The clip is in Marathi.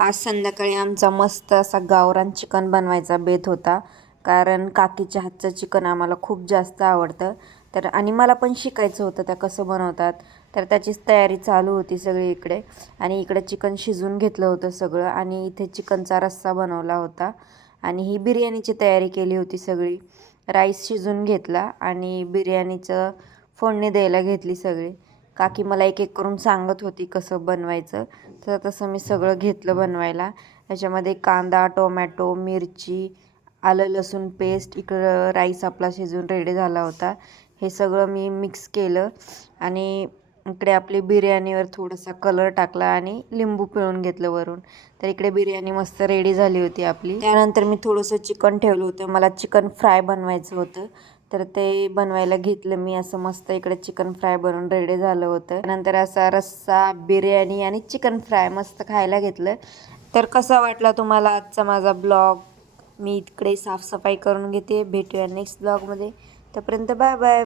आज संध्याकाळी आमचा मस्त असा गावरान चिकन बनवायचा बेत होता. कारण काकीच्या हातचं चिकन आम्हाला खूप जास्त आवडतं. तर आणि मला पण शिकायचं होतं त्या कसं बनवतात. तर त्याचीच तयारी चालू होती सगळी इकडे. आणि इकडे चिकन शिजवून घेतलं होतं सगळं आणि इथे चिकनचा रस्सा बनवला होता. आणि ही बिर्याणीची तयारी केली होती सगळी. राईस शिजवून घेतला आणि बिर्याणीचं फोडणी द्यायला घेतली सगळी. काकी मला एक एक करून सांगत होती कसं बनवायचं. तर तसं मी सगळं घेतलं बनवायला. त्याच्यामध्ये कांदा, टोमॅटो, मिरची, आलं लसूण पेस्ट, इकडं राईस आपला शिजून रेडी झाला होता. हे सगळं मी मिक्स केलं आणि इकडे आपली बिर्याणीवर थोडासा कलर टाकला आणि लिंबू पिळून घेतलं वरून. तर इकडे बिर्याणी मस्त रेडी झाली होती आपली. त्यानंतर मी थोडंसं चिकन ठेवलं होतं. मला चिकन फ्राय बनवायचं होतं. तर ते बनवायला घेतलं मी. असं मस्त इकडे चिकन फ्राय बनवून रेडी झालं होतं. नंतर असा रस्सा, बिर्याणी आणि चिकन फ्राय मस्त खायला घेतलं. तर कसा वाटला तुम्हाला आजचा माझा ब्लॉग? मी इकडे साफसफाई करून घेते. भेटूया नेक्स्ट ब्लॉगमध्ये. तोपर्यंत बाय बाय.